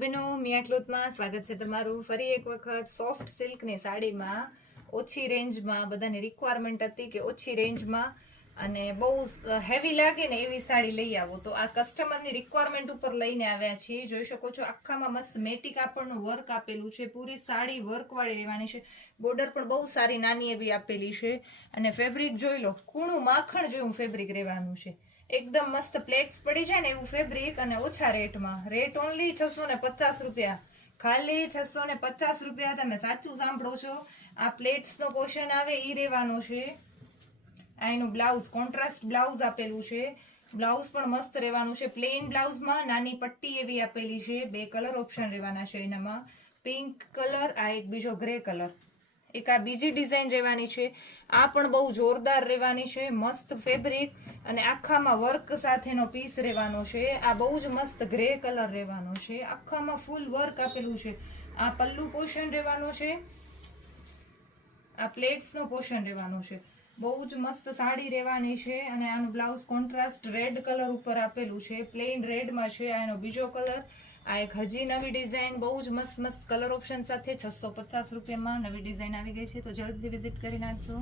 બેનો મિયા ક્લોથમાં સ્વાગત છે તમારું ફરી એક વખત. સોફ્ટ સિલ્કની સાડીમાં ઓછી રેન્જમાં બધાની રિક્વાયરમેન્ટ હતી કે ઓછી રેન્જમાં અને બહુ હેવી લાગે ને એવી સાડી લઈ આવો, તો આ કસ્ટમરની રિક્વાયરમેન્ટ ઉપર લઈને આવ્યા છીએ. જોઈ શકો છો આખામાં મસ્ત મેટી કાપડનું વર્ક આપેલું છે. પૂરી સાડી વર્કવાળી રહેવાની છે. બોર્ડર પણ બહુ સારી નાની એવી આપેલી છે અને ફેબ્રિક જોઈ લો, કૂણું માખણ જેવું ફેબ્રિક રહેવાનું છે. એકદમ મસ્ત પ્લેટ્સ પડી જાય ને એવું ફેબ્રિક અને ઓછા રેટમાં. રેટ ઓનલી 650 રૂપિયા, ખાલી 650 રૂપિયા. તમે સાચું સાંભળો છો. આ પ્લેટ્સ નો પોર્શન આવે ઈ રહેવાનો છે. આ એનું બ્લાઉઝ કોન્ટ્રાસ્ટ બ્લાઉઝ આપેલું છે. બ્લાઉઝ પણ મસ્ત રહેવાનું છે. પ્લેન બ્લાઉઝમાં નાની પટ્ટી એવી આપેલી છે. બે કલર ઓપ્શન રહેવાના છે એનામાં, પિંક કલર, આ એક બીજો ગ્રે કલર. એક આ બીજી ડિઝાઇન રહેવાની છે. આ પણ બહુ જોરદાર રહેવાની છે. મસ્ત ફેબ્રિક અને આખામાં વર્ક સાથેનો પીસ રહેવાનો છે. આ બહુ જ મસ્ત ગ્રે કલર રહેવાનો છે. આખામાં ફૂલ વર્ક આપેલું છે. આ પલ્લુ પોર્શન રહેવાનો છે. આ પ્લેટ્સ નો પોર્શન રહેવાનો છે. બહુ જ મસ્ત સાડી રહેવાની છે અને આનું બ્લાઉઝ કોન્ટ્રાસ્ટ રેડ કલર ઉપર આપેલું છે. પ્લેન રેડમાં છે. આ એનો બીજો કલર. આ એક હજી નવી ડિઝાઇન બહુ જ મસ્ત મસ્ત કલર ઓપ્શન સાથે 650 રૂપિયામાં નવી ડિઝાઇન આવી ગઈ છે. તો જલ્દીથી વિઝિટ કરી નાખજો.